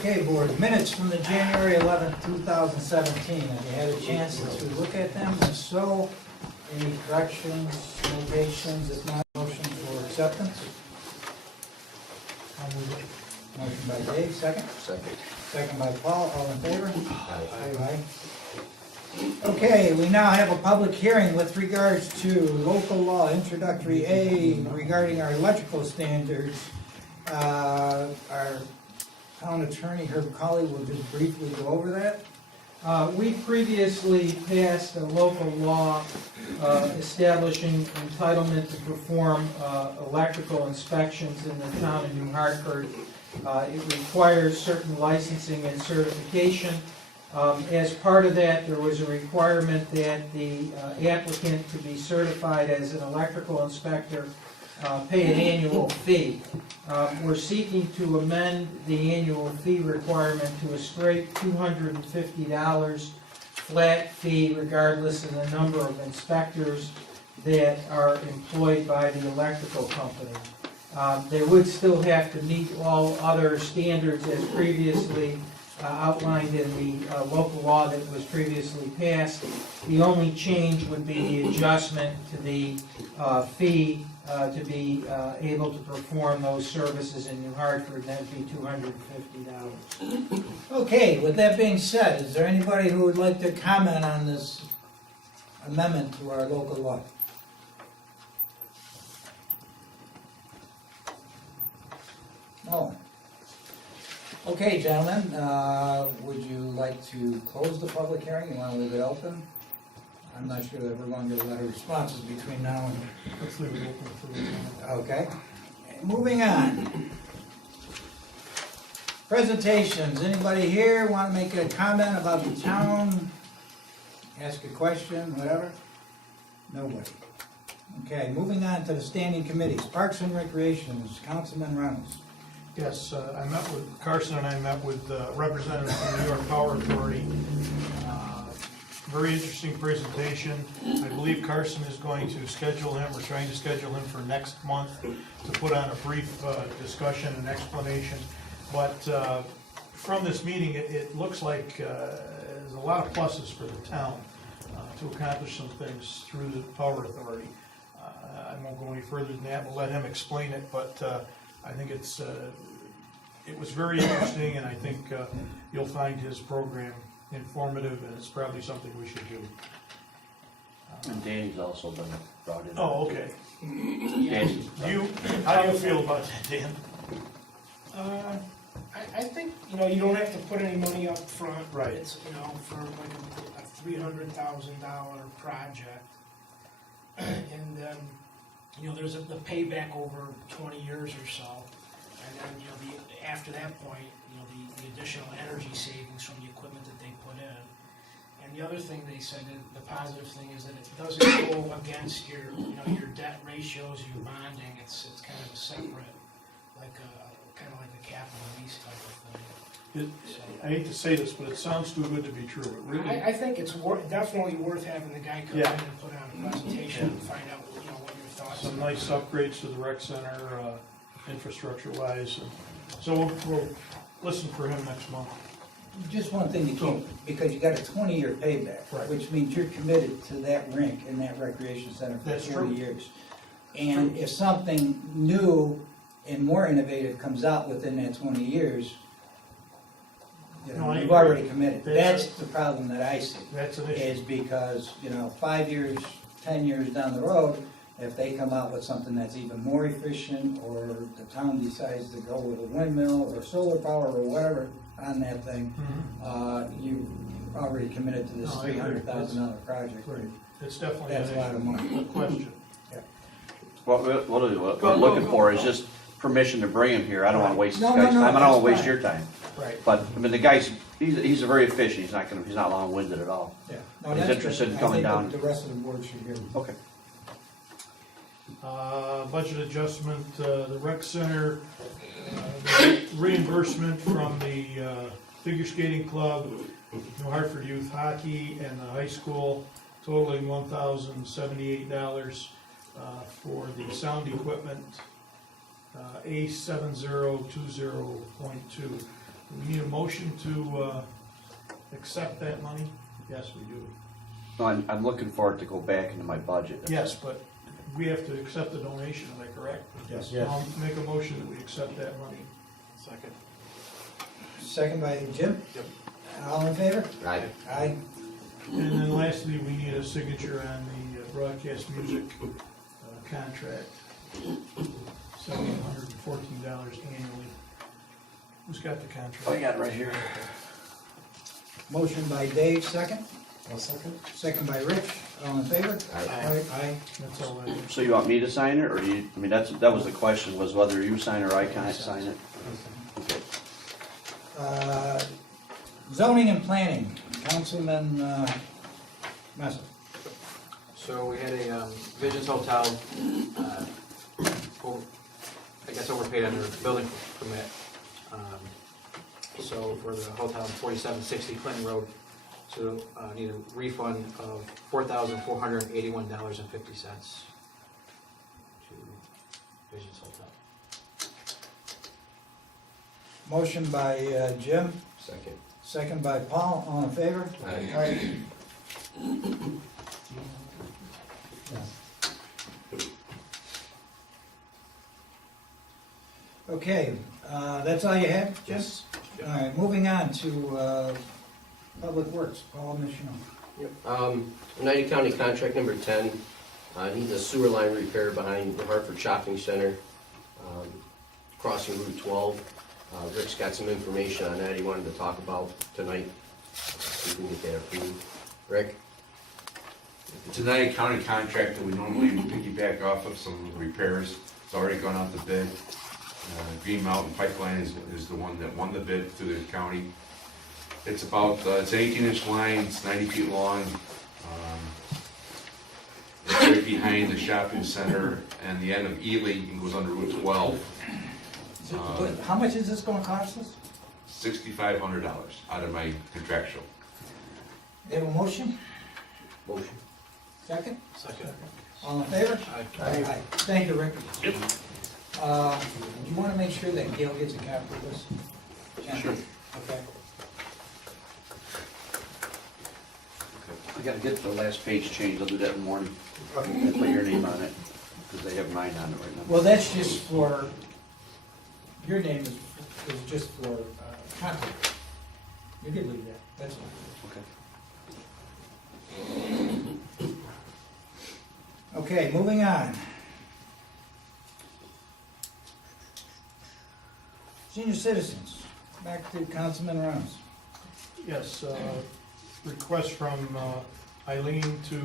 Okay, board, minutes from the January 11th, 2017. Have you had a chance to look at them? If so, any corrections, notations, if not, motion for acceptance? I'll move it. Motion by Dave, second. Second. Second by Paul, all in favor? Aye. Okay, we now have a public hearing with regards to local law introductory A regarding our electrical standards. Our town attorney, Herb Colley, will just briefly go over that. We previously passed a local law establishing entitlement to perform electrical inspections in the town of New Hartford. It requires certain licensing and certification. As part of that, there was a requirement that the applicant to be certified as an electrical inspector pay an annual fee. We're seeking to amend the annual fee requirement to a straight $250 flat fee regardless of the number of inspectors that are employed by the electrical company. They would still have to meet all other standards as previously outlined in the local law that was previously passed. The only change would be the adjustment to the fee to be able to perform those services in New Hartford, that'd be $250. Okay, with that being said, is there anybody who would like to comment on this amendment to our local law? No. Okay, gentlemen, would you like to close the public hearing? You want to leave it open? I'm not sure that we're going to get a lot of responses between now and... Let's leave it open for the moment. Okay. Moving on. Presentations. Anybody here want to make a comment about the town? Ask a question, whatever? Nobody. Okay, moving on to the standing committees. Parks and Recreations, Councilman Reynolds. Yes, I met with, Carson and I met with representatives from the New York Power Authority. Very interesting presentation. I believe Carson is going to schedule him, we're trying to schedule him for next month to put on a brief discussion and explanation. But from this meeting, it looks like there's a lot of pluses for the town to accomplish some things through the Power Authority. I won't go any further than that, we'll let him explain it, but I think it was very interesting, and I think you'll find his program informative, and it's probably something we should do. And Danny's also been brought in. Oh, okay. Danny. How do you feel about that, Dan? I think, you don't have to put any money up front. Right. It's, for like a $300,000 project. And then, there's the payback over 20 years or so. And then, after that point, the additional energy savings from the equipment that they put in. And the other thing they said, the positive thing is that it doesn't go against your, your debt ratios, your bonding. It's kind of a separate, kind of like a capital lease type of thing. I hate to say this, but it sounds too good to be true. It really. I think it's definitely worth having the guy come in and put on a presentation and find out, what your thoughts are. Some nice upgrades to the rec center, infrastructure-wise. So we'll listen for him next month. Just one thing to keep, because you got a 20-year payback, Right. which means you're committed to that rink and that recreation center for That's 40 true. years. And if something new and more innovative comes out within that 20 years, No, I you've agree. already committed. That's That's the problem that I see, That's an issue. is because, 5 years, 10 years down the road, if they come out with something that's even more efficient, or the town decides to go with a windmill or solar power or whatever on that thing, you've already committed to this No, I agree. $300,000 project. Right. It's definitely That's an a lot of issue. money. No question. What we're looking for is just permission to bring him here. I don't want to waste this No, guy's no, time. I don't want to that's waste your time. Right. But, I mean, the guy's, he's a very efficient. He's not long-winded at all. Yeah. No, He's that's interested good. in coming I down. think the rest of the board should hear. Okay. Budget adjustment, the rec center, reimbursement from the figure skating club, New Hartford Youth Hockey, and the high school, totaling $1,078 for the sound equipment, A7020.2. We need a motion to accept that money? Yes, we do. No, I'm looking for it to go back into my budget. Yes, but we have to accept the donation, am I correct? Yes. I'll make a motion that we accept that money. Second. Second by Jim? Yep. All in favor? Aye. Aye. And then lastly, we need a signature on the broadcast music contract, $714 annually. Who's got the contract? I got it right here. Motion by Dave, second. I'll second. Second by Rich. All in favor? Aye. Aye. That's all I have. So you want me to sign it, or do you, I mean, that was the question, was whether you sign or I can sign it? Okay. Zoning and planning, Councilman Messer. So we had a Visions Hotel, I guess overpaid under building permit. So for the hotel on 4760 Clinton Road, so need a refund of $4,481.50 to Visions Hotel. Motion by Jim, Second. second by Paul. All in favor? Aye. Okay, that's all you have, Jim? Yes. All right, moving on to Public Works, Paul Michino. United County contract number 10, needs a sewer line repair behind the Hartford Shopping Center, crossing Route 12. Rick's got some information on that he wanted to talk about tonight. See if we can get that approved. Rick? It's a United County contract that we normally piggyback off of some repairs. It's already gone out to bid. Green Mountain Pipeline is the one that won the bid to the county. It's about, it's 18-inch line, it's 90 feet long. It's right behind the shopping center and the end of Ely, and goes under Route 12. How much is this gonna cost us? $6,500 out of my contractual. We have a motion? Motion. Second? Second. All in favor? Aye. Aye. Thank you, Rick. Yep. You wanna make sure that Gail gets a copy of this? Sure. Okay. I gotta get the last page changed, I'll do that in the morning. And put your name on it, because they have mine on it right now. Well, that's just for, your name is just for contact. You can leave that, that's fine. Okay. Okay, moving on. Senior citizens, back to Councilman Rounds. Yes, request from Eileen to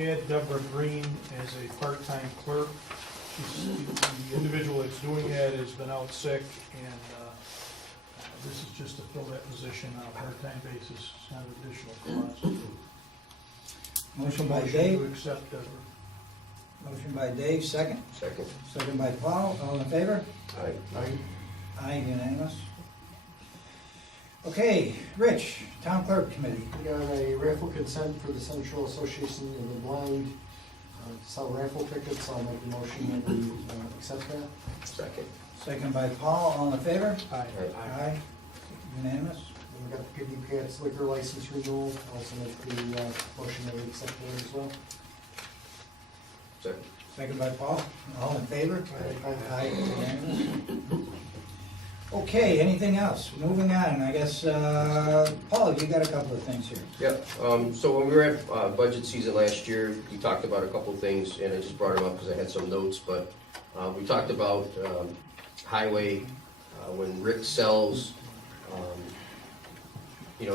add Deborah Green as a part-time clerk. The individual that's doing that has been out sick, and this is just to fill that position on a part-time basis. It's not additional cost. Motion by Motion Dave, to accept Deborah. motion by Dave, second. Second. Second by Paul, all in favor? Aye. Aye, unanimous. Okay, Rich, Town Clerk Committee. We got a raffle consent for the Central Association of the Blind, sell raffle tickets. I'll make the motion that we accept that. Second. Second by Paul, all in favor? Aye. Aye, unanimous. And we got the Piggy Cats liquor license renewal. Also make the motion that we accept that as well. Second. Second by Paul, all in favor? Aye. Aye, unanimous. Okay, anything else? Moving on, I guess, Paul, you got a couple of things here. Yep, so when we were at budget season last year, we talked about a couple of things, and I just brought them up because I had some notes, but we talked about highway, when Rick sells,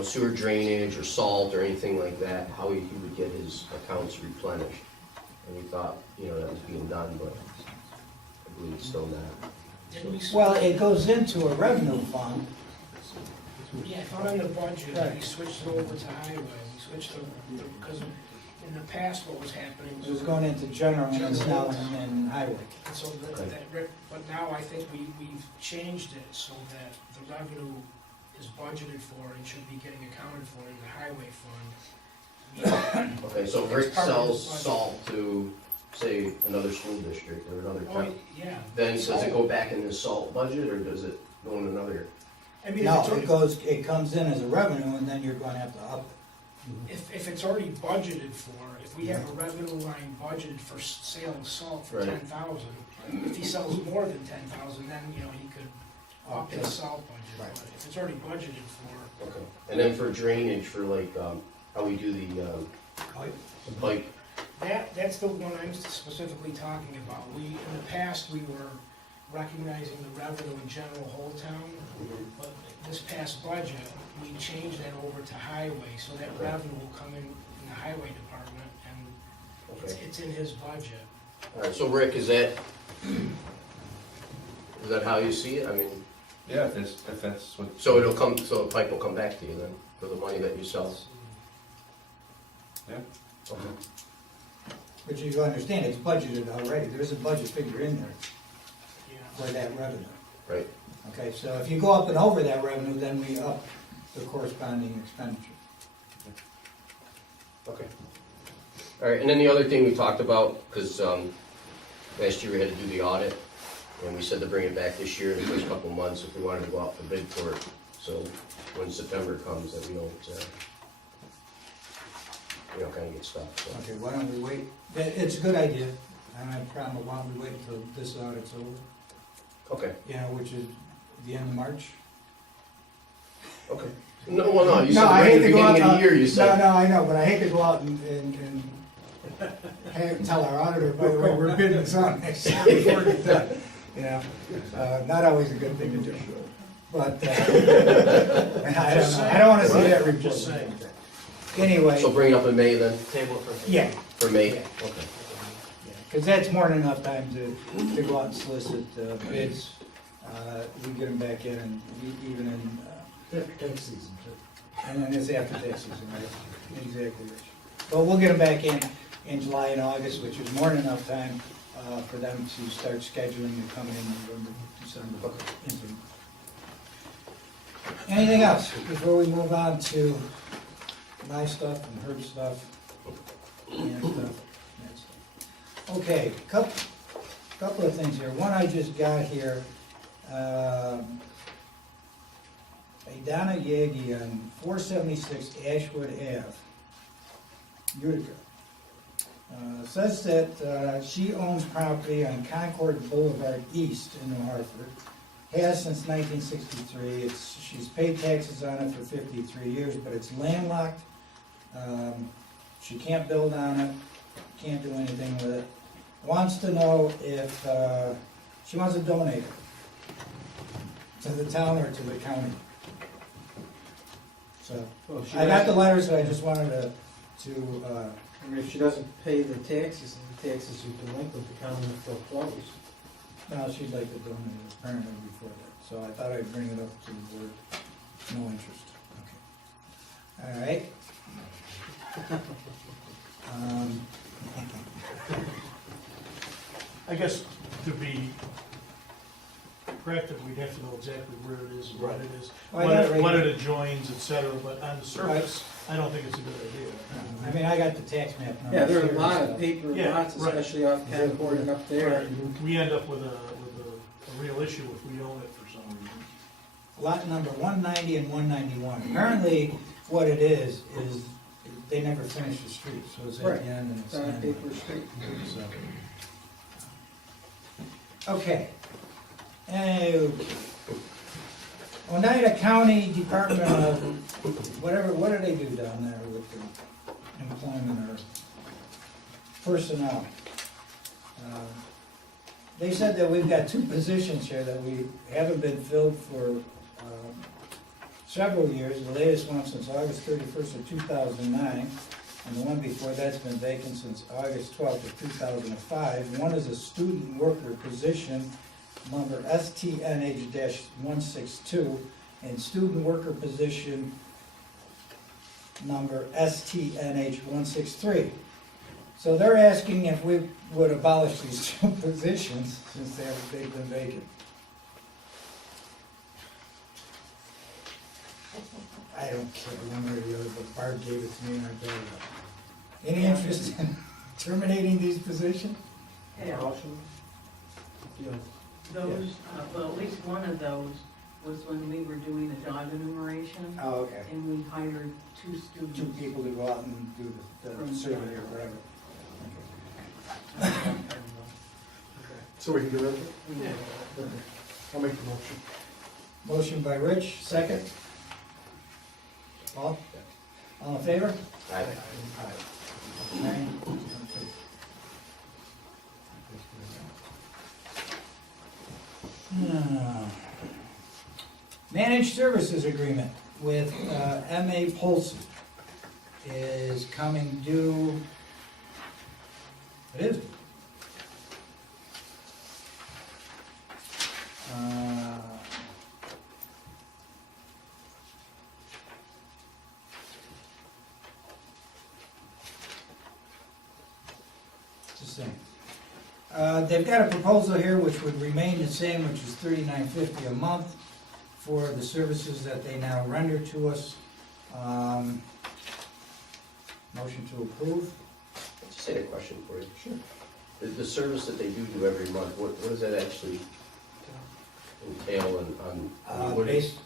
sewer drainage or salt or anything like that, how he would get his accounts replenished. And we thought, that was being done, but I believe it's still not. Didn't we, Well, it goes into a revenue fund. yeah, I thought on the budget, we Right. switched it over to highway, we switched to, because in the past, what was happening It was going into general and it's now in highway. And so but now I think we've changed it so that the revenue is budgeted for and should be getting accounted for in the highway fund. Okay, so if Rick It's part of sells the budget. salt to, say, another school district or another Oh, town, yeah. then does it go back in the salt budget, or does it go in another? I mean, No, if it's already, it comes in as a revenue, and then you're gonna have to up it. if it's already budgeted for, if we have a revenue line budgeted for sale of salt for Right. 10,000, if he sells more than 10,000, then, you know, he could up his salt budget. Right. But if it's already budgeted for, Okay. And then for drainage, for like, how we do the pipe, that's the one I'm specifically talking about. In the past, we were recognizing the revenue in general whole town, but this past budget, we changed that over to highway, so that revenue will come in the highway department, and okay. it's in his budget. All right, so Rick, is that how you see it? I mean, Yeah, if that's what. so it'll come, so the pipe will come back to you then, for the money that you sell? Yeah. Okay. But you understand, it's budgeted already, there's a budget figure in there Yeah. for that revenue. Right. Okay, so if you go up and over that revenue, then we up the corresponding expenditure. Okay. All right, and then the other thing we talked about, because last year we had to do the audit, and we said to bring it back this year in the first couple of months if we wanted to go out for bid for it. So when September comes, that we don't, kind of get stuck. So. Okay, why don't we wait? It's a good idea. I don't have a problem, but why don't we wait until this audit's over? Okay, You know, which is the end of March? okay. No, well, no, you No, said I right hate at the to go out beginning of the to- year, you said. No, I know, but I hate to go out and tell our auditor, by the way, we're bidding this on next year before we get done. You know, not always a good thing to do. But, I don't know, I don't wanna see that report. Just saying. Anyway, So bring it up in May then, Table for. yeah, for May? Yeah. Okay. because that's more than enough time to go out and solicit bids. We get them back in, and even in, Tax season, too. and then it's after tax season, right? Exactly, Rich. But we'll get them back in July and August, which is more than enough time for them to start scheduling and coming in November, December. Anything else before we move on to my stuff and her stuff and stuff? that stuff? Okay, couple of things here. One I just got here, a Donna Yagi on 476 Ashwood Ave, Utica. Says that she owns property on Concord Boulevard East in New Hartford, has since 1963. She's paid taxes on it for 53 years, but it's landlocked. She can't build on it, can't do anything with it. Wants to know if, she wants to donate it to the town or to the county. So, Well, if she I got the doesn't- letter, so I just wanted to I mean, if she doesn't pay the taxes, and the taxes are delinquent, the county will foreclose. no, she'd like to donate it apparently before that, so I thought I'd bring it up to the board. No interest, okay. All right. I guess to be corrected, we'd have to know exactly where it is, and what it is, Well, I got it right what here. it adjoins, et cetera, but on the surface, I don't think it's a good idea. I mean, I got the tax map numbers. Yeah, there are a here, lot so- of paper Yeah, lots, right. especially off Concord and up there. We end up with a real issue if we own it for some reason. Lot number 190 and 191. Apparently, what it is they never finished the street, so it's at Right. the end and it's It's on a end. paper street. Okay. Oneida County Department of, whatever, what do they do down there with the employment or personnel? They said that we've got two positions here that we haven't been filled for several years. The latest one since August 31st of 2009, and the one before that's been vacant since August 12th of 2005. One is a student worker position, number STNH-162, and student worker position number STNH-163. So they're asking if we would abolish these two positions since they've been vacant. I don't care one way or the other, but Barb gave it to me and I brought it up. Any interest in terminating these positions? Yeah. Those, well, at least one of those was when we were doing the dog enumeration, Oh, okay. and we hired two students. Two people to go out and do the From- survey or whatever. So we can get rid of it? Yeah. I'll make the motion. Motion by Rich, second. Paul? All in favor? Aye. Okay. Managed services agreement with M.A. Polson is coming due. It is. Just saying. They've got a proposal here which would remain the same, which is $39.50 a month for the services that they now render to us. Motion to approve? I just had a question for you. Sure. The service that they do every month, what does that actually entail on what is?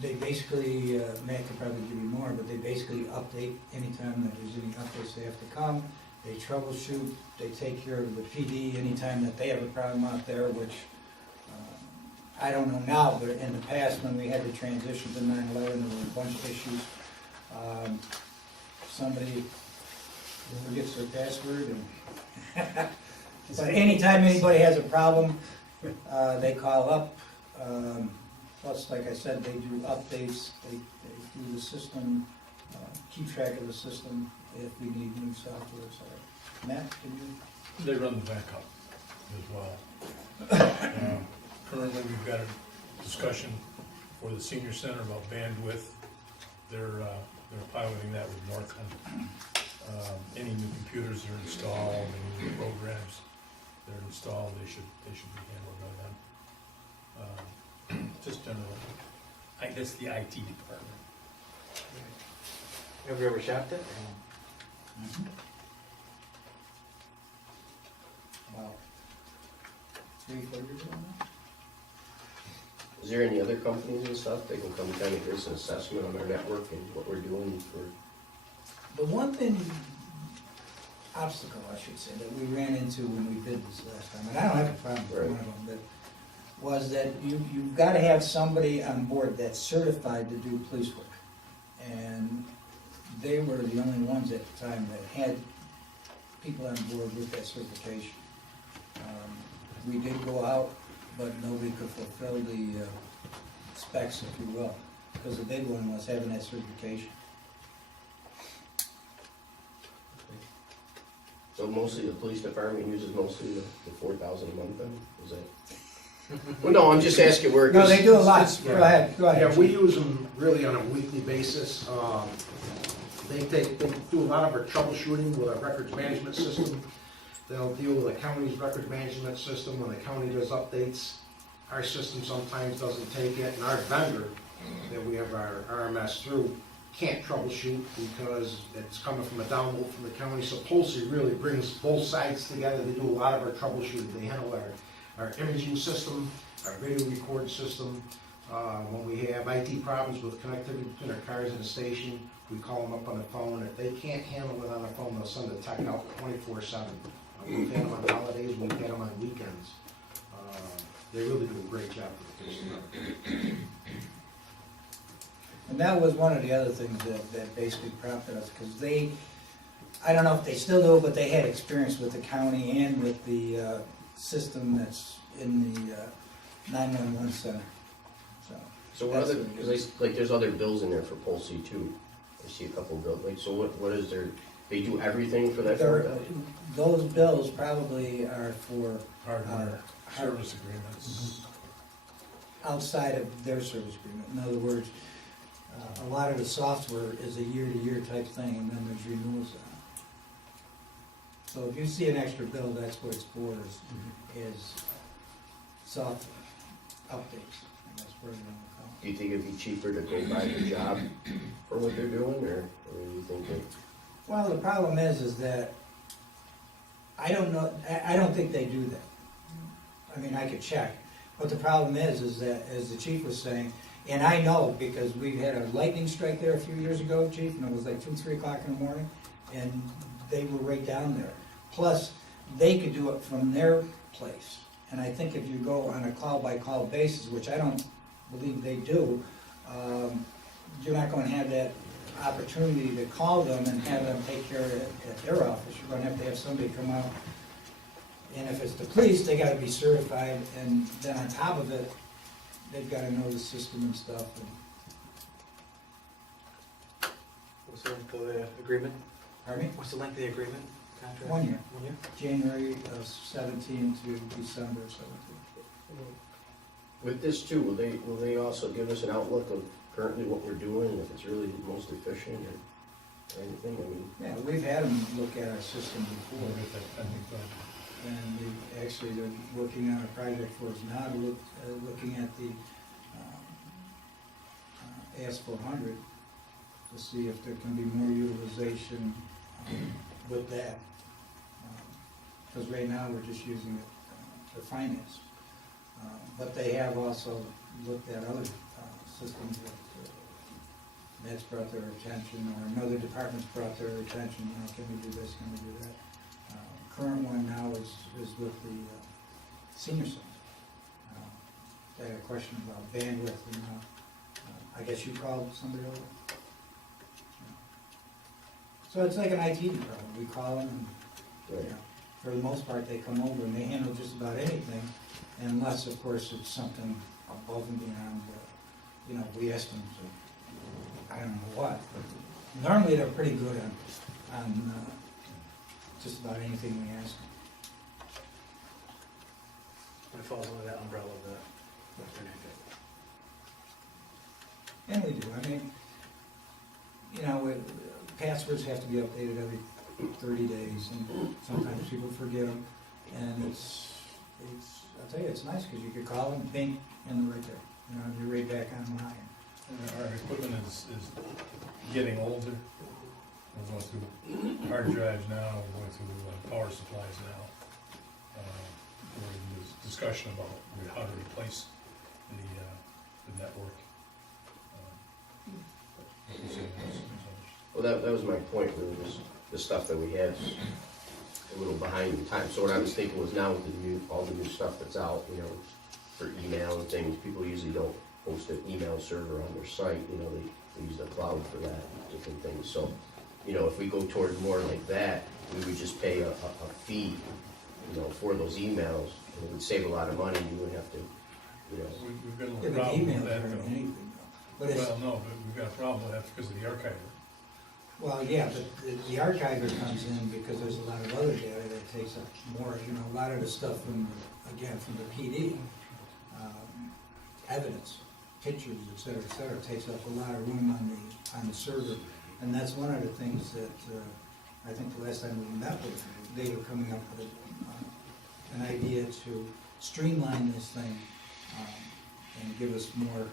They basically, Matt could probably give you more, but they basically update anytime that there's any updates, they have to come. They troubleshoot, they take care of the PD anytime that they have a problem out there, which I don't know now, but in the past, when we had the transition to 9/11, there were a bunch of issues. Somebody forgets their password, and but anytime anybody has a problem, they call up. Plus, like I said, they do updates, they do the system, keep track of the system if we need new software, so. Matt, can you? They run the backup as well. Currently, we've got a discussion for the senior center about bandwidth. They're piloting that with North End. Any new computers that are installed, any new programs that are installed, they should be handled by them. Just generally, I guess the IT department. Have you ever shopped it? About 3-4 years ago now? Is there any other companies and stuff that can come kind of give us an assessment on our network and what we're doing for? The one thing, obstacle I should say, that we ran into when we did this last time, and I don't have a problem with one of them, but was that you've got to have somebody on board that's certified to do police work. And they were the only ones at the time that had people on board with that certification. We did go out, but nobody could fulfill the specs, if you will, because the big one was having that certification. So mostly the police department uses mostly the 4,000 a month then, is that? Well, no, I'm just asking where. No, they do a lot. Go ahead. Yeah, we use them really on a weekly basis. They do a lot of our troubleshooting with our records management system. They'll deal with the county's records management system. When the county does updates, our system sometimes doesn't take it, and our vendor that we have our RMS through can't troubleshoot because it's coming from a download from the county. So Pulsey really brings both sides together. They do a lot of our troubleshooting. They handle our imaging system, our video record system. When we have IT problems with connectivity between our cars and the station, we call them up on the phone. If they can't handle it on the phone, they'll send a tech out 24/7. We've had them on holidays, we've had them on weekends. They really do a great job for the police. And that was one of the other things that basically prompted us, because they, I don't know if they still do, but they had experience with the county and with the system that's in the 911 center. So what other, because like there's other bills in there for Pulsey too. I see a couple bills, like, so what is their, they do everything for that? Those bills probably are for Hardware, service agreements. outside of their service agreement. In other words, a lot of the software is a year-to-year type thing, and then there's renewals on it. So if you see an extra bill, that's what it's for, is software updates, and that's where they're gonna come. Do you think it'd be cheaper to go buy the job for what they're doing, or do you think that? Well, the problem is that I don't know, I don't think they do that. I mean, I could check, But the problem is that, as the chief was saying, and I know because we had a lightning strike there a few years ago, chief, and it was like 2, 3 o'clock in the morning, and they were right down there. Plus, they could do it from their place. And I think if you go on a call-by-call basis, which I don't believe they do, you're not going to have that opportunity to call them and have them take care of it at their office. You're going to have somebody come out. And if it's the police, they gotta be certified, and then on top of it, they've gotta know the system and stuff. What's the length of the agreement? Pardon me? What's the length of the agreement, contract? 1 year, 1 year? January of 17 to December of 17. With this too, will they also give us an outlook of currently what we're doing, and if it's really the most efficient or anything? I mean, Yeah, we've had them look at our system We'll before, get that pending budget. and they're working on a project for us now, looking at the AS400 to see if there can be more utilization with that. Because right now, we're just using it for finance. But they have also looked at other systems that's brought their attention, or another department's brought their attention, can we do this, can we do that? Current one now is with the senior center. They had a question about bandwidth, and I guess you called somebody over? So it's like an IT department, we call them, and, for the most part, they come over and they handle just about anything, unless, of course, it's something above and beyond, we ask them to, I don't know what, but normally they're pretty good on just about anything we ask them. It falls under that umbrella of the. And we do, I mean, passwords have to be updated every 30 days, and sometimes people forget them, and I'll tell you, it's nice, because you could call them, bing, and they're right there, you're right back online. And our equipment is getting older. We're going through hard drives now, we're going through power supplies now. We're in this discussion about how to replace the network. well, that was my point, really, was the stuff that we had a little behind in time. So what I was thinking was now with all the new stuff that's out, for email and things, people usually don't host an email server on their site, they use the cloud for that, different things. So, if we go toward more like that, we would just pay a fee, for those emails, and it would save a lot of money, you wouldn't have to, We've got a Yeah, little but problem emails with that, are though. anything, but it's, Well, no, but we've got a problem with that because of the archiver. well, yeah, but the archiver comes in because there's a lot of other data that takes up more, a lot of the stuff from the PD, evidence, pictures, et cetera, takes up a lot of room on the server. And that's one of the things that, I think the last time we met with them, they were coming up with an idea to streamline this thing, and give us more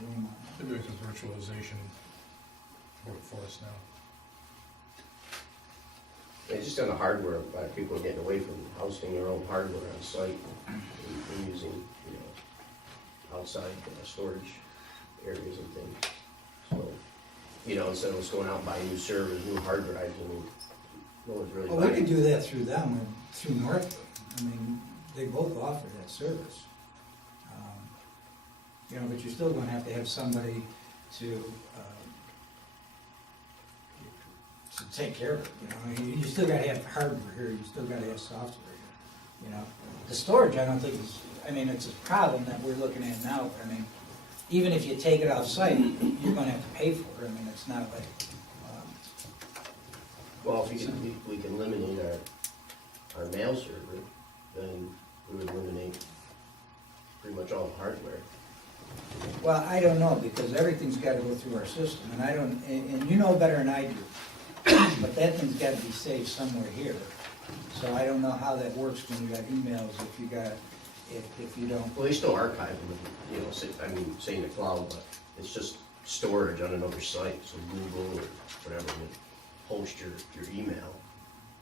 room on it. They're doing some virtualization work for us now. Yeah, just on the hardware, a lot of people are getting away from hosting their own hardware on site and using, outside storage areas and things. So, instead of us going out and buying new servers, new hard drives, no one's really Well, we buying. could do that through them, and through Northwood. I mean, they both offer that service. But you're still gonna have to have somebody to take care of it, I mean, you still gotta have hardware here, you still gotta have software here, The storage, I don't think is, it's a problem that we're looking at now, but even if you take it off-site, you're gonna have to pay for it, it's not like, Well, if we can eliminate our mail server, then we would eliminate pretty much all the hardware. well, I don't know, because everything's gotta go through our system, and and you know better than I do, but that thing's gotta be saved somewhere here. So I don't know how that works when you got emails, if you don't. Well, they still archive them, say in the cloud, but it's just storage on another site, so Google or whatever would host your email,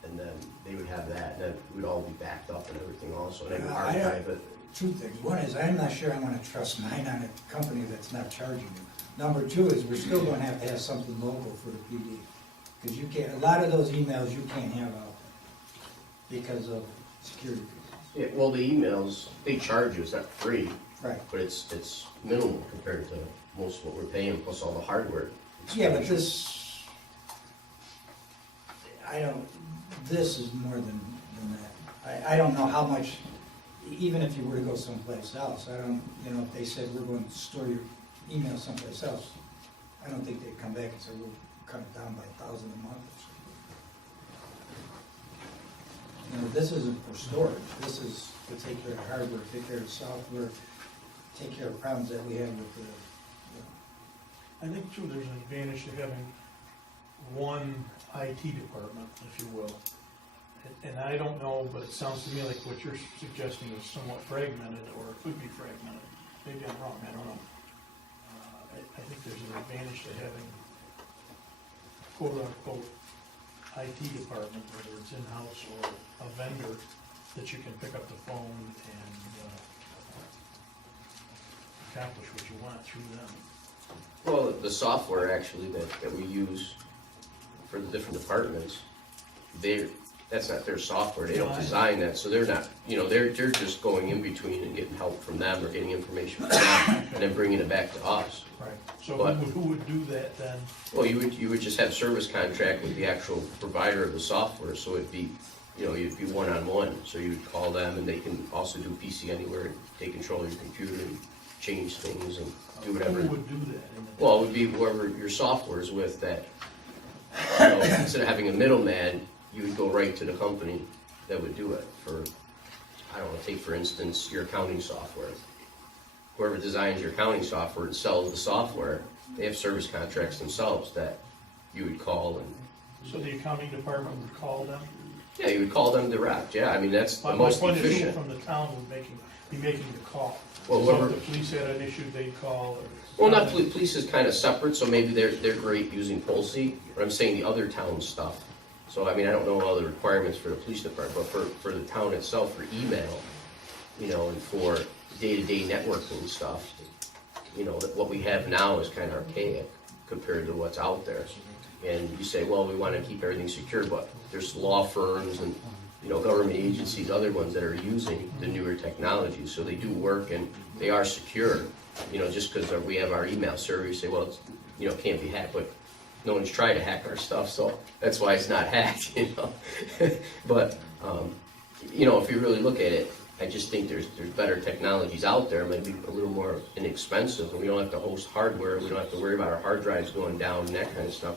and then they would have that, and it would all be backed up and everything also, and they would I- archive it. Two things. One is, I'm not sure I wanna trust mine on a company that's not charging you. Number two is, we're still gonna have to have something local for the PD. Cause you can't, a lot of those emails you can't have out there because of security reasons. Yeah, well, the emails, they charge us that free, Right. but it's minimal compared to most of what we're paying, plus all the hardware. Yeah, but this, this is more than that. I don't know how much, even if you were to go someplace else, I don't, if they said we're going to store your email someplace else, I don't think they'd come back and say, we'll cut it down by 1,000 a month. This isn't for storage, this is to take care of hardware, take care of software, take care of problems that we have with the, I think too, there's an advantage to having one IT department, if you will. And I don't know, but it sounds to me like what you're suggesting is somewhat fragmented, or it could be fragmented. Maybe I'm wrong, I don't know. I think there's an advantage to having quote-unquote IT department, whether it's in-house or a vendor, that you can pick up the phone and accomplish what you want through them. Well, the software actually that we use for the different departments, that's not their software, they don't design that, so they're not, they're just going in between and getting help from them or getting information from them and then bringing it back to us. Right. So But- who would do that then? Well, you would just have service contract with the actual provider of the software, so it'd be, you'd be one-on-one, so you'd call them and they can also do PC Anywhere and take control of your computer and change things and do whatever. Who would do that? Well, it would be whoever your software is with that, instead of having a middleman, you would go right to the company that would do it for, I don't know, take for instance, your accounting software. Whoever designs your accounting software and sells the software, they have service contracts themselves that you would call and, So the accounting department would call them? yeah, you would call them direct, yeah, I mean, that's the My most point is, who efficient. from the town would be making the call? Well, So whoever- if the police had an issue, they'd call, or... Well, not police is kind of separate, so maybe they're great using Pulse, but I'm saying the other town stuff. So, I mean, I don't know all the requirements for the police department, but for the town itself, for email, and for day-to-day networking stuff, what we have now is kind of archaic compared to what's out there. And you say, well, we want to keep everything secure, but there's law firms and, government agencies, other ones that are using the newer technologies, so they do work and they are secure. Just because we have our email server, you say, well, it's, it can't be hacked, but no one's tried to hack our stuff, so that's why it's not hacked, But, if you really look at it, I just think there's better technologies out there, maybe a little more inexpensive, and we don't have to host hardware, we don't have to worry about our hard drives going down and that kind of stuff,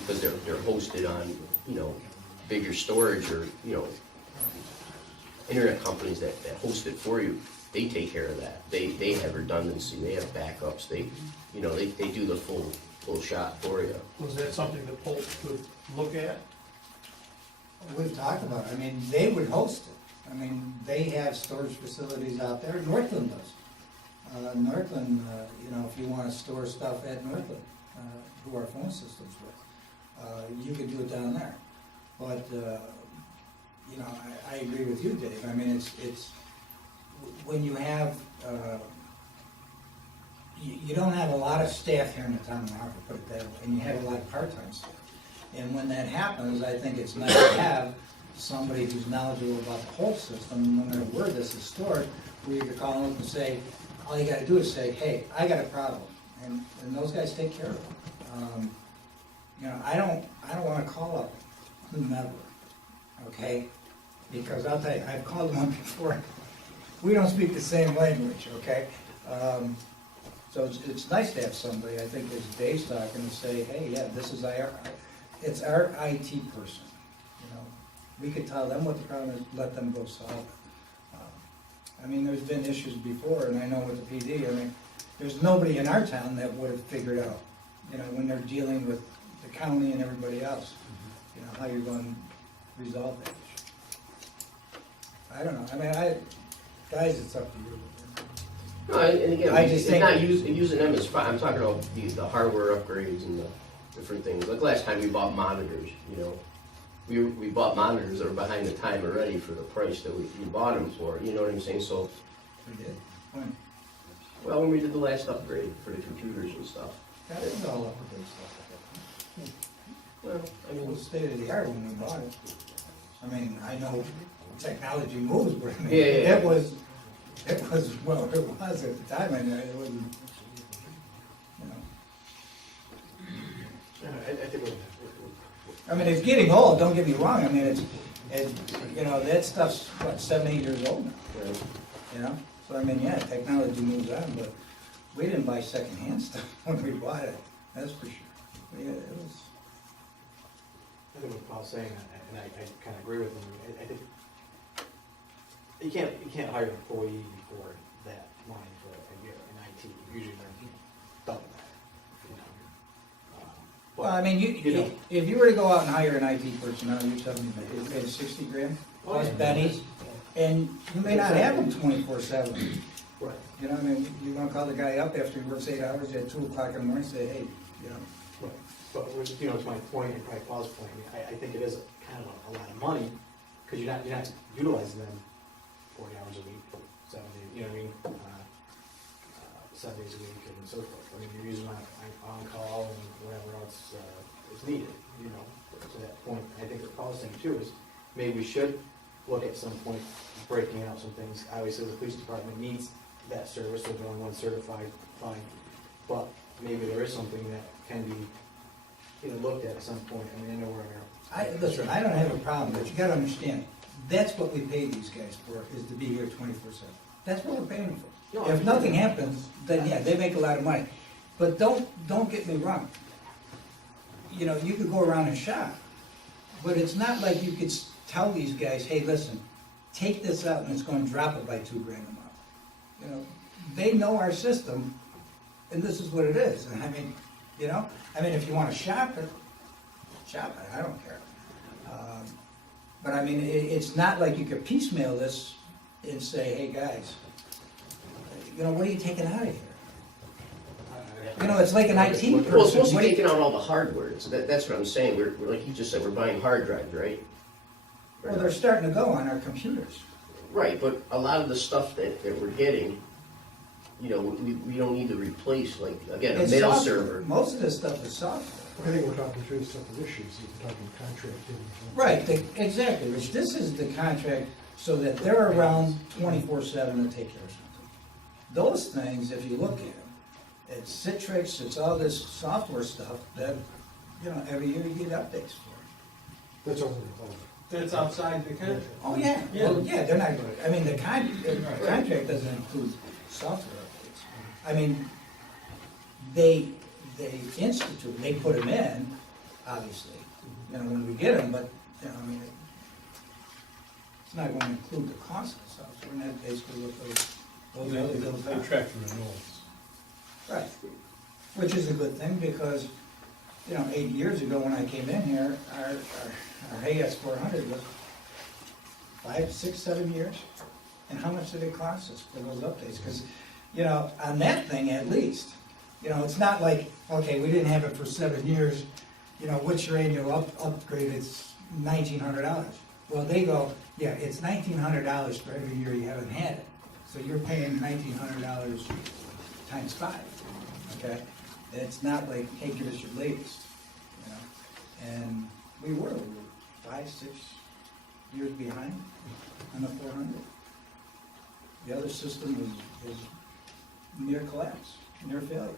because they're hosted on, bigger storage or, internet companies that host it for you. They take care of that. They have redundancy, they have backups, they do the full shot for you. Was that something that Pulse could look at? we've talked about it. I mean, they would host it. I mean, they have storage facilities out there. Northland does. Northland, if you want to store stuff at Northland, who our phone system's with, you could do it down there. But, I agree with you, Dave. I mean, it's when you have, you don't have a lot of staff here in the town of Hartford, put it that way, and you have a lot of part-time staff. And when that happens, I think it's nice to have somebody who's knowledgeable about the whole system, no matter where this is stored, where you can call them and say, all you gotta do is say, hey, I got a problem, and those guys take care of it. I don't wanna call up whomever, okay? Because I'll tell you, I've called them up before, we don't speak the same language, okay? So it's nice to have somebody, I think, as Dave's talking, to say, hey, yeah, this is it's our IT person, We could tell them what the problem is, let them go solve it. I mean, there's been issues before, and I know with the PD, I mean, there's nobody in our town that would have figured out, when they're dealing with the county and everybody else, how you're going to resolve that issue. I don't know, I mean, guys, it's up to you. No, and again, I just it's think- not using them as fine. I'm talking about the hardware upgrades and the different things. Like last time we bought monitors, we bought monitors that were behind the time already for the price that we bought them for, you know what I'm saying? So, We did. When? well, when we did the last upgrade for the computers and stuff. That was all up to date stuff. Well, I It mean, was state of the art when we bought it. I mean, I know technology moves, but I mean, Yeah. it was, well, it was at the time, and it wasn't, you know. I think we're. I mean, it's getting old, don't get me wrong, I mean, it's, you know, that stuff's, what, 7, 8 years old now, right. you know? So, I mean, yeah, technology moves on, but we didn't buy secondhand stuff when we bought it, that's for sure. Yeah, it was, I think what Paul's saying, and I kind of agree with him, I think you can't hire an employee for that line for a year in IT, usually they're double that, you know. well, I mean, You know. if you were to go out and hire an IT personnel, you're telling me that you paid 60 grand, plus bennies, and you may not have them 24/7. Right. You know, I mean, you're gonna call the guy up after he works 8 hours at 2 o'clock in the morning, and say, hey, you know, Right. But, you know, to my point, and probably Paul's point, I think it is kind of a lot of money, because you're not utilizing them 40 hours a week, 7 days, you know what I mean? 7 days a week and so forth. I mean, you're using my on-call and whatever else is needed, you know, to that point. I think what Paul's saying too is, maybe we should look at some point breaking out some things. Obviously, the police department needs that service, so they're only one certified, fine. But maybe there is something that can be, you know, looked at some point. I mean, I know we're listen, I don't have a problem, but you gotta understand, that's what we pay these guys for, is to be here 24/7. That's what we're paying them for. No, If nothing happens, then yeah, they make a lot of money. But don't get me wrong. You know, you could go around and shop, but it's not like you could tell these guys, hey, listen, take this out and it's gonna drop it by 2 grand a month. You know, they know our system, and this is what it is. And I mean, you know, if you wanna shop it, I don't care. But I mean, it's not like you could piecemeal this and say, hey, guys, you know, what are you taking out of here? You know, it's like an IT person. Well, it's supposed to What be do you- taking out all the hardware, so that's what I'm saying, we're, like you just said, we're buying hard drives, right? Well, they're starting to go on our computers. Right, but a lot of the stuff that we're getting, you know, we don't need to replace, like, again, a It's mail software. server. Most of this stuff is software. I think we're talking through separate issues, we're talking contracting. Right, exactly, Rich. This is the contract so that they're around 24/7 to take care of something. Those things, if you look at them, it's Citrix, it's all this software stuff that, you know, every year you get updates for. That's over the phone. That's outside the contract. Oh, yeah, well, yeah, they're not, I mean, the contract doesn't include software updates. I mean, they institute, they put them in, obviously, you know, when we get them, but, you know, I mean, it's not going to include the cost of the software, and that's basically what those other bills They are. track the renewals. Right, which is a good thing, because, you know, 8 years ago when I came in here, our AS 400 was 5, 6, 7 years. And how much did it cost us for those updates? Because, you know, on that thing at least, you know, it's not like, okay, we didn't have it for 7 years, you know, what's your annual upgrade? It's $1,900. Well, they go, yeah, it's $1,900 for every year you haven't had it. So you're paying $1,900 times 5, okay? And it's not like, hey, give us your latest, you know? And we were 5, 6 years behind on the 400. The other system was near collapse, near failure.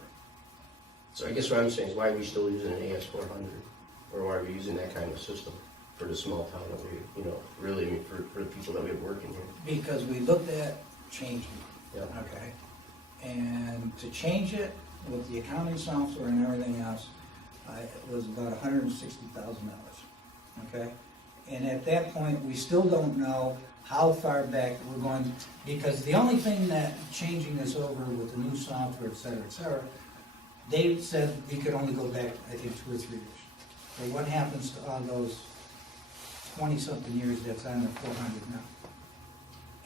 So I guess what I'm saying is, why are we still using an AS400? Or why are we using that kind of system for the small town that we, you know, really, I mean, for the people that we have working here? Because we looked at changing, Yeah. okay? And to change it with the accounting software and everything else, it was about $160,000, okay? And at that point, we still don't know how far back we're going, because the only thing that changing this over with the new software, et cetera, they said we could only go back, I think, 2 or 3 years. So what happens to all those 20-something years that's on the 400 now?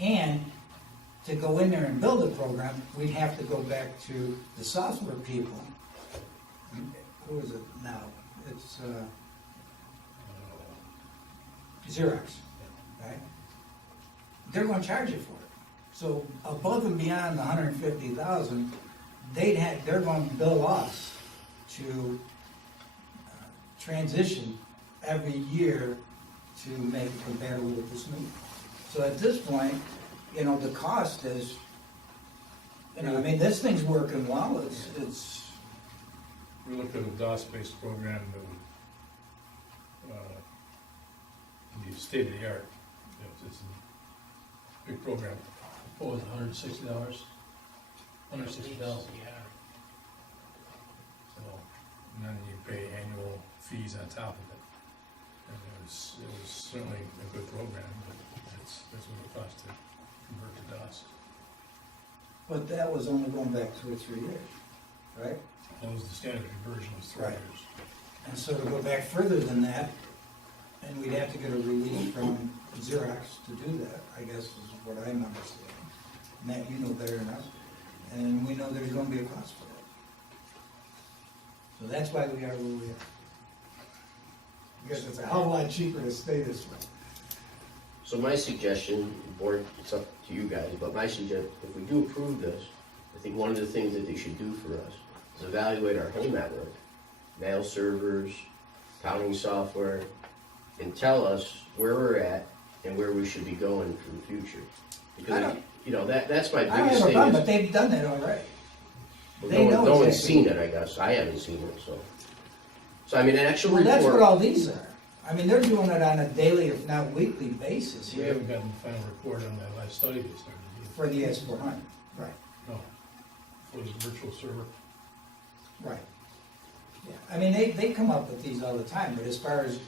And to go in there and build a program, we'd have to go back to the software people. Who is it now? It's Xerox, right? They're gonna charge you for it. So above and beyond the 150,000, they're gonna bill us to transition every year to make it compatible with this new. So at this point, you know, the cost is, you know, I mean, this thing's working well, it's, We looked at a DOS-based program that would be state of the art. It's a big program. What was it, $160? $160,000. Yeah. So, and then you pay annual fees on top of it. And it was certainly a good program, but that's what it cost to convert to DOS. but that was only going back 2 or 3 years, right? That was the standard conversion, was 3 Right. years. And so to go back further than that, and we'd have to get a release from Xerox to do that, I guess is what I'm understanding. Matt, you know better than us, and we know there's gonna be a cost for that. So that's why we are where we are. Because it's a hell of a lot cheaper to stay this way. So my suggestion, board, it's up to you guys, but my suggestion, if we do approve this, I think one of the things that they should do for us is evaluate our whole network, mail servers, accounting software, and tell us where we're at and where we should be going for the future. I Because, don't- you know, that's my I don't biggest have a thing problem, but is, they've done that already. well, they know no one's exactly. seen it, I guess. I haven't seen it, so. So I mean, an actual Well, that's what report, all these are. I mean, they're doing it on a daily, if not weekly basis We here haven't gotten the final report on that last study they started to do. for the S400. Right, No, for the virtual server. right. Yeah, I mean, they come up with these all the time, but as far as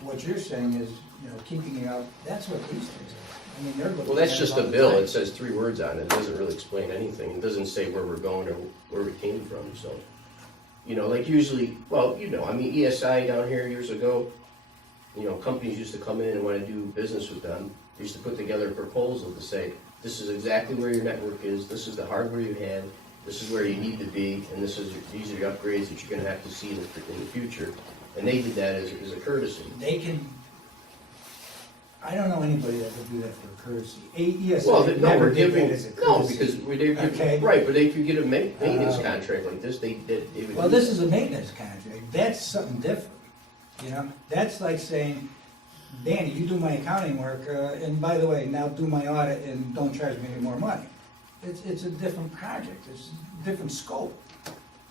what you're saying is, you know, keeping it up, that's what these things are. I mean, they're looking well, that's at it just all a the bill. time. It says 3 words on it. It doesn't really explain anything. It doesn't say where we're going or where we came from, so. You know, like usually, well, you know, I mean, ESI down here years ago, you know, companies used to come in and want to do business with them. They used to put together a proposal to say, this is exactly where your network is, this is the hardware you have, this is where you need to be, and these are the upgrades that you're gonna have to see in the future. And they did that as a courtesy. They can, I don't know anybody that would do that for a courtesy. Well, ESI no, never we're did that giving, as a no, courtesy. because they, Okay. right, but if you get a maintenance Uh, contract like this, they would. Well, this is a maintenance contract, that's something different, you know? That's like saying, Danny, you do my accounting work, and by the way, now do my audit and don't charge me any more money. It's a different project, it's a different scope,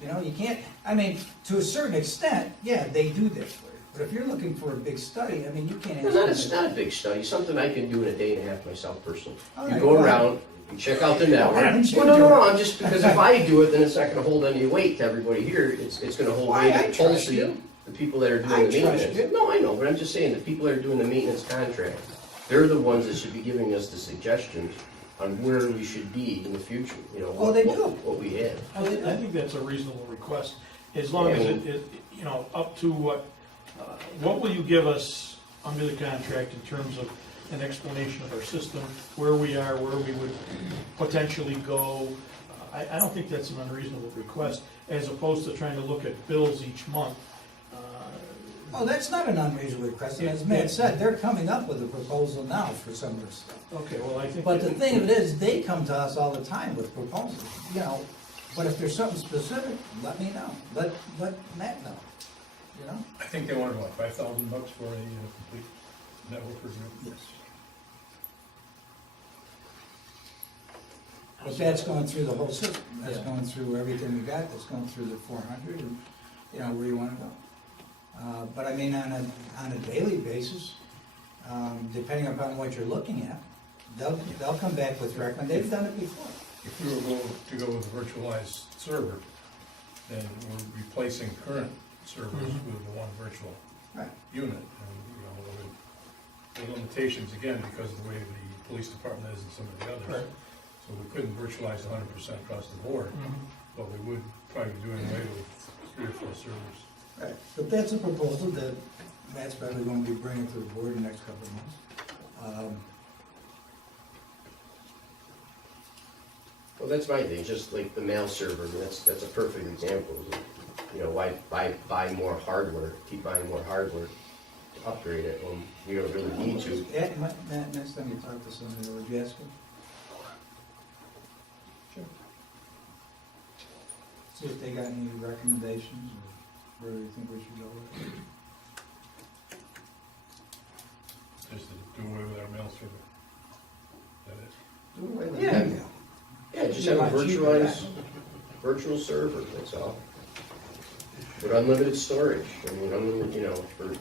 you know? You can't, I mean, to a certain extent, yeah, they do this for you. But if you're looking for a big study, I mean, you can't. It's not a big study, something I can do in a day and a half myself personally. All You right, go well, around, you check out the network. why don't you Well, no, do it? I'm just, because if I do it, then it's not gonna hold any weight to everybody here, it's gonna hold Why? weight I to trust Tulsi, you. the people that are I doing the trust maintenance. you. No, I know, but I'm just saying, the people that are doing the maintenance contract, they're the ones that should be giving us the suggestions on where we should be in the future, you know, Well, they do. what we have. I think that's a reasonable request, as long as it, you know, up to what will you give us under the contract in terms of an explanation of our system, where we are, where we would potentially go? I don't think that's an unreasonable request, as opposed to trying to look at bills each month. Oh, that's not an unreasonable request, and as Matt said, they're coming up with a proposal now for some of this stuff. Okay, well, I think. But the thing of it is, they come to us all the time with proposals, you know, but if there's something specific, let me know, let Matt know, you know? I think they wanted, what, $5,000 for a complete network review? Yes. But that's going through the whole system, that's Yeah. going through everything we got, that's going through the 400, and, you know, where you wanna go. But I mean, on a daily basis, depending upon what you're looking at, they'll come back with recommend, they've done it before. If we were going to go with a virtualized server, then we're replacing current servers with the one virtual Right. unit. And, you know, the limitations, again, because of the way the police department is and some of the others. Right. So we couldn't virtualize 100% across the board, but we would probably be doing away with 3 or 4 servers. Right, but that's a proposal that Matt's probably gonna be bringing to the board in the next couple of months. Well, that's my thing, just like the mail server, I mean, that's a perfect example. You know, why buy more hardware, keep buying more hardware? upgrade it when you don't really need to. Matt, next time you talk to somebody, would you ask them? Sure. See if they got any recommendations, or where do you think we should go with it? Just to do away with our mail server. That is. Do away with Yeah. email. Yeah, just have a virtualized, virtual server, that's all. With unlimited storage, I mean, unlimited, you know, for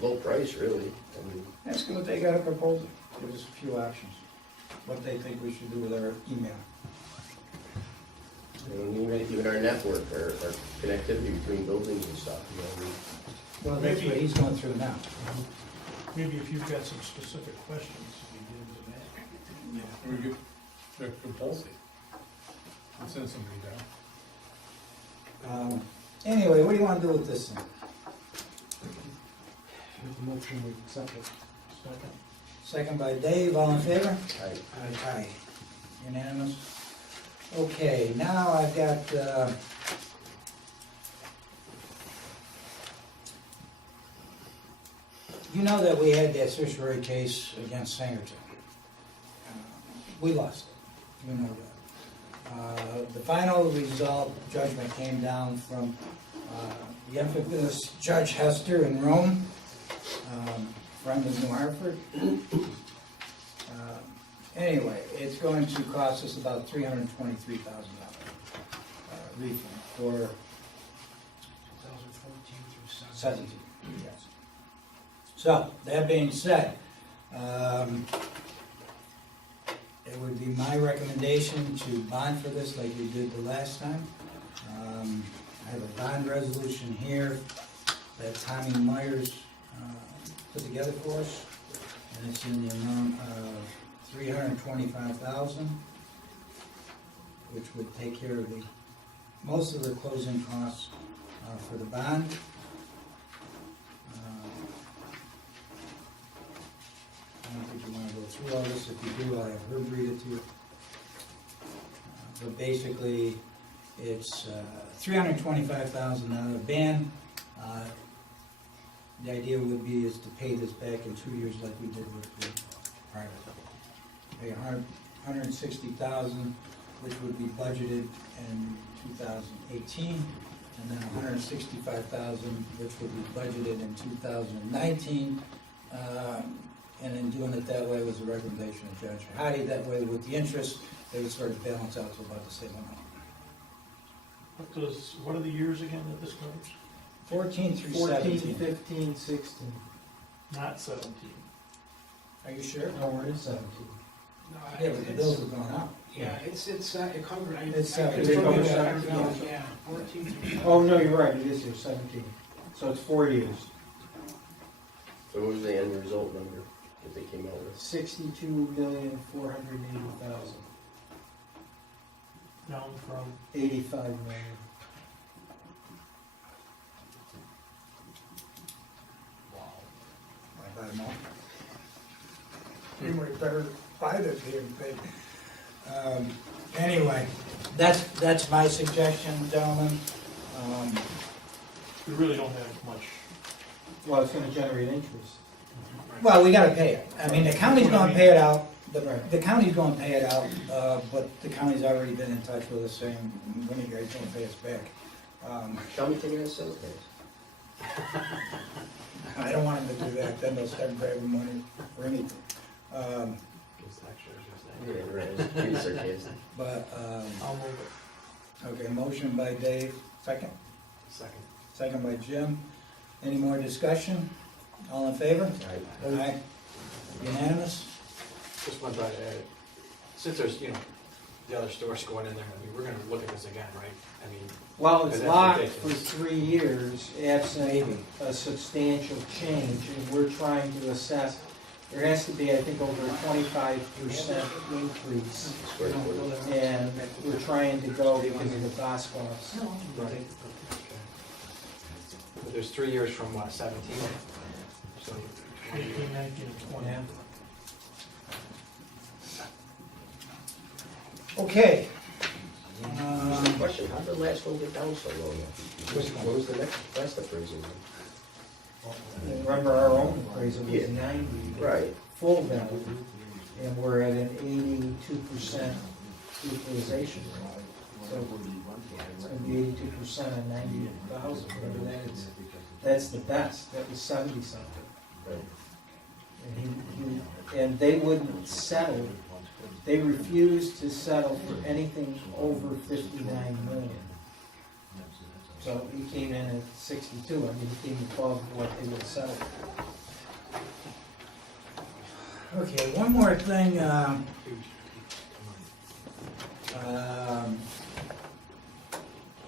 low price, really. I mean, Ask them what they got to propose, give us a few options, what they think we should do with our email. you know, even our network, our connectivity between buildings and stuff, you know, Well, that's what he's going through now. Maybe if you've got some specific questions, you can get into that. Or we get, they're compulsive. We'll send somebody down. Anyway, what do you want to do with this thing? Make the motion, we accept it. Second. Second by Dave, all in favor? I, Aye. Unanimous? Okay, now I've got, you know that we had that certiorari case against Sangerton. We lost it, you know that. The final result, judgment came down from the infamous Judge Hester in Rome, friend of New Hartford. Anyway, it's going to cost us about $323,000 refund for 2014 through 17. 17, yes. So, that being said, it would be my recommendation to bond for this like we did the last time. I have a bond resolution here that Tommy Myers put together for us, and it's in the amount of $325,000, which would take care of most of the closing costs for the bond. I don't think you want to go through all this. If you do, I'll have Herb read it to you. But basically, it's $325,000 ban. The idea would be is to pay this back in 2 years like we did with the private. Pay $160,000, which would be budgeted in 2018, and then $165,000, which would be budgeted in 2019. And in doing it that way was a recommendation of Judge Hadi. That way, with the interest, they would sort of balance out to about the same amount. What are the years again that this covers? 14 through 14, 17. 15, 16. Not 17. Are you sure? No, we're in 17. No, Yeah, but the bills have gone up. Yeah, it covered, It's I could 17. probably- Yeah. yeah, 14 through. Oh, no, you're right, it is here, 17. So it's 4 years. so what was the end result number that they came out with? $62,480,000. Down from, $85 million. I buy them all. You might better buy this damn thing. Anyway, that's my suggestion, gentlemen. we really don't have much. Well, it's gonna generate interest. Well, we gotta pay it. I mean, the county's gonna pay it out. Right. The county's gonna pay it out, but the county's already been in touch with us saying, when are you guys gonna pay us back? Tell me, taking a sales tax. I don't want them to do that, then they'll start grabbing money for anything. Yeah, right, it's pretty sarcastic. But, I'll move it. okay, motion by Dave, second? Second. Second by Jim. Any more discussion? All in favor? Aye. Unanimous? Just one thought to add, since there's, the other stores going in there, I mean, we're gonna look at this again, right? I mean, Well, it's That's locked for ridiculous. 3 years, absent a substantial change, and we're trying to assess, there has to be, I think, over a 25% increase, Square footage. and we're trying to go because of the Boscovs. right. But there's 3 years from what, 17? So, 18, 19, and 20. Yeah. Okay. Question, how did the last one get down so low? Which one? What was the last appraisal? Remember, our own appraisal was 90. Right. Full value, and we're at an 82% equalization rate. So it's gonna be 82% on 90,000, whatever that is. That's the best, that was 70 something. And they wouldn't settle, they refused to settle for anything over 59 million. So he came in at 62, I mean, he came above what they would settle. Okay, one more thing,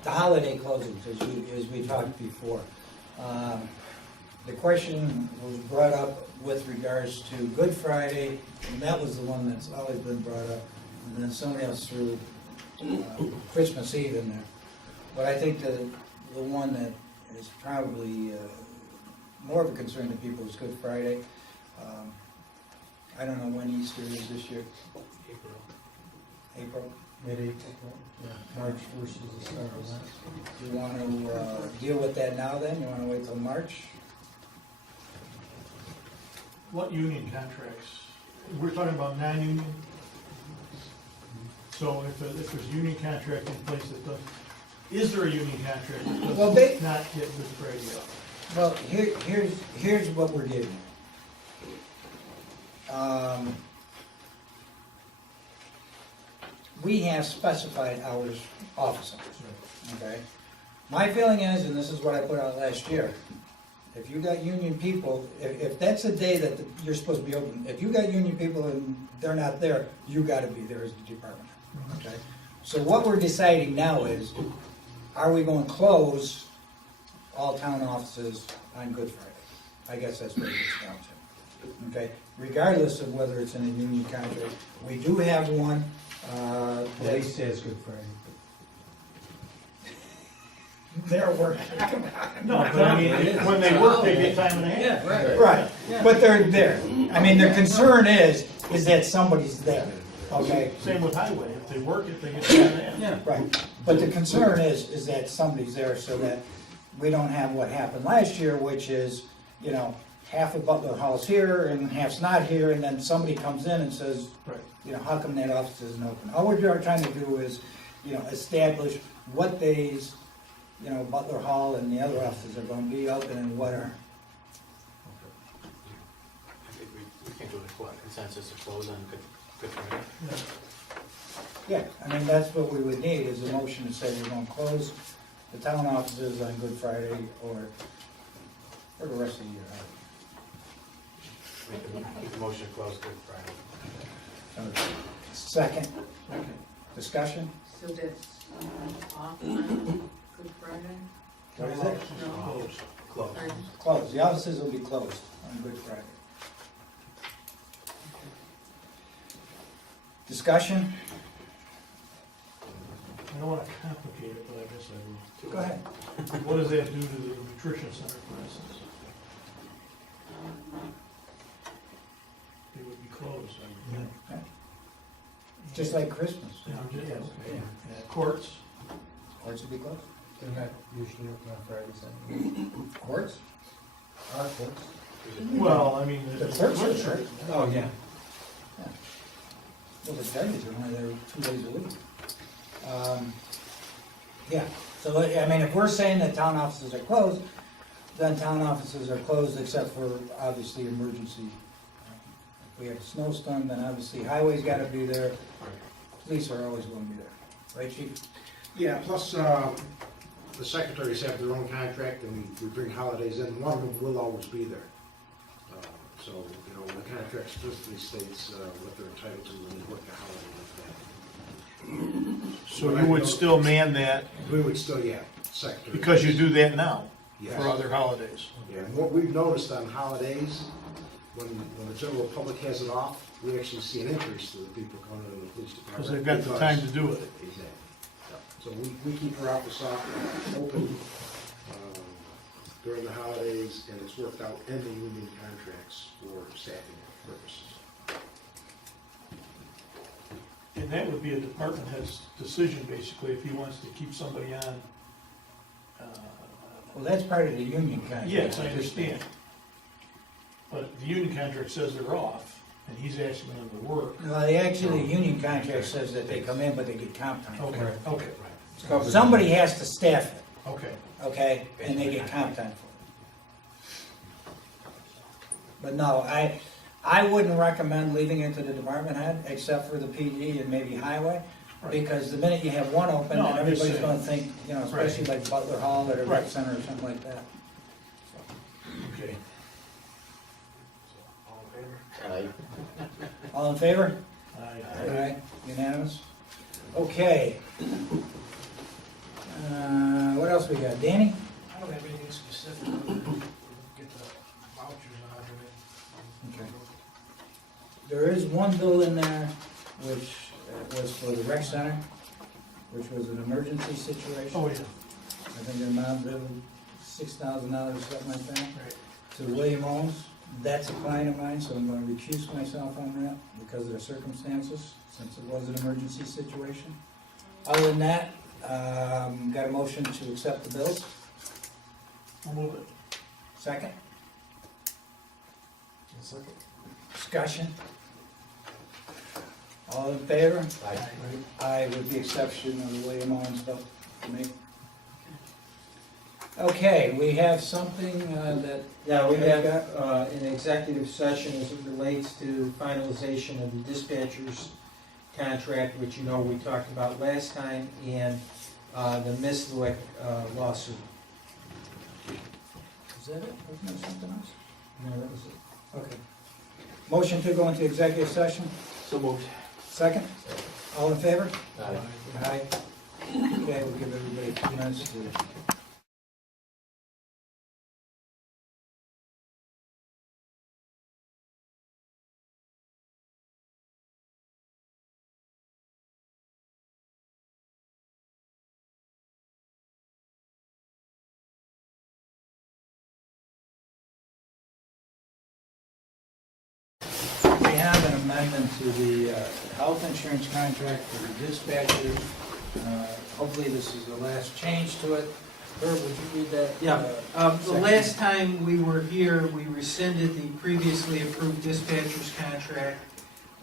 the holiday closings, as we talked before. The question was brought up with regards to Good Friday, and that was the one that's always been brought up, and then somebody else threw Christmas Eve in there. But I think the one that is probably more of a concern to people is Good Friday. I don't know when Easter is this year. April? Mid-April, yeah, March 1st is the start of that. Do you want to deal with that now then? You want to wait till March? What union contracts? We're talking about non-union? So if there's a union contract in place that does, is there a union contract that Well, does not get Good Friday off? Well, here's what we're getting at. We have specified hours office hours, okay? My feeling is, and this is what I put out last year, if you got union people, if that's the day that you're supposed to be open, if you got union people and they're not there, you gotta be there as the department, okay? So what we're deciding now is, are we going to close all town offices on Good Friday? I guess that's what it gets down to, okay? Regardless of whether it's in a union contract, we do have one, Police says Good Friday. they're working. No, but I mean, when they work, they get time and a half. Right, but they're there. I mean, their concern is that somebody's there, okay? Same with highway, if they work it, they get time and a half. Yeah. Right, but the concern is that somebody's there so that we don't have what happened last year, which is, you know, half of Butler Hall's here and half's not here, and then somebody comes in and says, Right. you know, how come that office isn't open? All we're trying to do is, you know, establish what days, you know, Butler Hall and the other offices are going to be open and what are. I think we can't do a consensus to close on Good Friday. Yeah, I mean, that's what we would need, is a motion to say we're going to close the town offices on Good Friday or for the rest of the year. Make the motion to close Good Friday. Second, discussion? So that's off on Good Friday? What is it? No. Close. Pardon? Closed, the offices will be closed on Good Friday. Discussion? I don't want to complicate it, but I guess I will. Go ahead. What does that do to the nutrition center, for instance? They would be closed, I would think. Yeah. Just like Christmas. Yeah, okay. Courts, Courts will be closed. They're not usually open on Fridays anyway. Courts? Our courts. well, I mean. The clerks are sure. Oh, yeah. Well, the judges are only there 2 days a week. Yeah, so, I mean, if we're saying that town offices are closed, then town offices are closed except for, obviously, emergency. If we have a snowstorm, then obviously highway's gotta be there, police are always gonna be there, right, chief? Yeah, plus, the secretaries have their own contract, and we bring holidays in, one of them will always be there. So, you know, the contract specifically states what they're entitled to when they work a holiday like that. So you would still man that We would still, yeah, secretary. because you do that now Yes. for other holidays. Yeah, and what we've noticed on holidays, when the general public has it off, we actually see an increase to the people coming into the police department. Because they've got the time to do it. Exactly. So we keep our office open during the holidays, and it's worked out in the union contracts for staffing purposes. And that would be a department head's decision, basically, if he wants to keep somebody on Well, that's part of the union contract. Yes, I understand. But the union contract says they're off, and he's asking them to work. Well, actually, the union contract says that they come in, but they get comp time. Okay, okay, Somebody has to staff it, okay. okay, and they get comp time for it. But no, I wouldn't recommend leaving it to the department head, except for the PD and maybe highway, because the minute you have one open, No, then I'm everybody's just saying. gonna think, you know, especially like Butler Hall or the rec center or something like that. Okay. All in favor? Aye. Aye, unanimous. Okay. What else we got? Danny? I don't have anything specific, other than get the vouchers out of it. Okay. There is one bill in there which was for the rec center, which was an emergency situation. Oh, yeah. I think the amount of $6,000, something like that, Right. to William Owens. That's a client of mine, so I'm gonna recuse myself on that because of the circumstances, since it was an emergency situation. Other than that, got a motion to accept the bills. I'll move it. Second? Discussion? All in favor? Aye, with the exception of the William Owens bill, for me. Okay, we have something that. Yeah, we have got. an executive session as it relates to finalization of the dispatcher's contract, which you know we talked about last time, and the Mislick lawsuit. Is that it? Wasn't there something else? No, that was it. Okay. Motion to go into executive session, So moved. second? All in favor? Aye. Aye. Okay, we'll give everybody 2 minutes to. We have an amendment to the health insurance contract for the dispatchers. Hopefully this is the last change to it. Herb, would you read that? Yeah, the section? last time we were here, we rescinded the previously approved dispatcher's contract.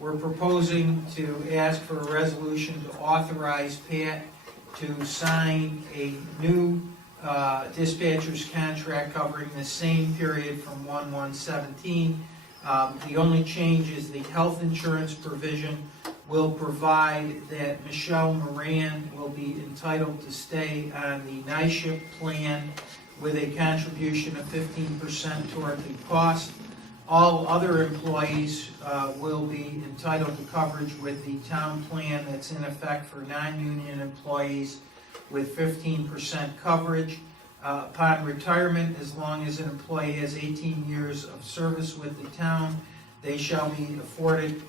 We're proposing to ask for a resolution to authorize Pat to sign a new dispatcher's contract covering the same period from 1/1/17. The only change is the health insurance provision will provide that Michelle Moran will be entitled to stay on the night shift plan with a contribution of 15% toward the cost. All other employees will be entitled to coverage with the town plan that's in effect for non-union employees with 15% coverage. Upon retirement, as long as an employee has 18 years of service with the town, they shall be afforded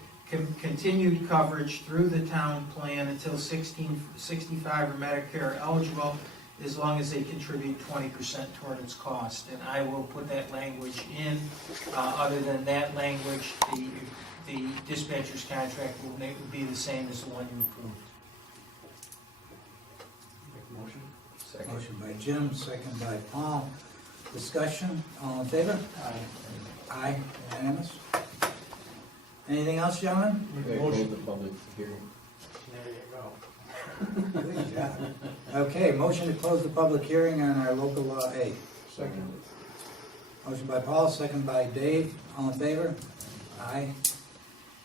continued coverage through the town plan until 65 or Medicare eligible, as long as they contribute 20% toward its cost. And I will put that language in. Other than that language, the dispatcher's contract will be the same as the one you approved. Motion? Motion by Jim, second by Paul. Discussion, all in favor? Aye, unanimous. Anything else, gentlemen? Close the public hearing. There you go. Good job. Okay, motion to close the public hearing on our local law A. Second. Motion by Paul, second by Dave, all in favor? Aye.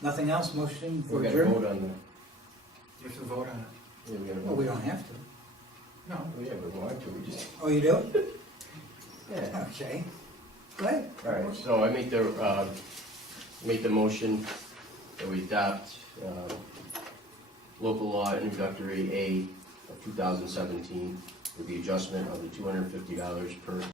Nothing else, motion for We gotta vote adjournment? on that. You have to vote on it. Yeah, we gotta Well, vote. we don't have to. No. Oh, yeah, we want to, we just, Oh, you do? yeah. Okay. Go ahead. All right, so I make the motion that we adopt local law introductory A of 2017 with the adjustment of the $250 per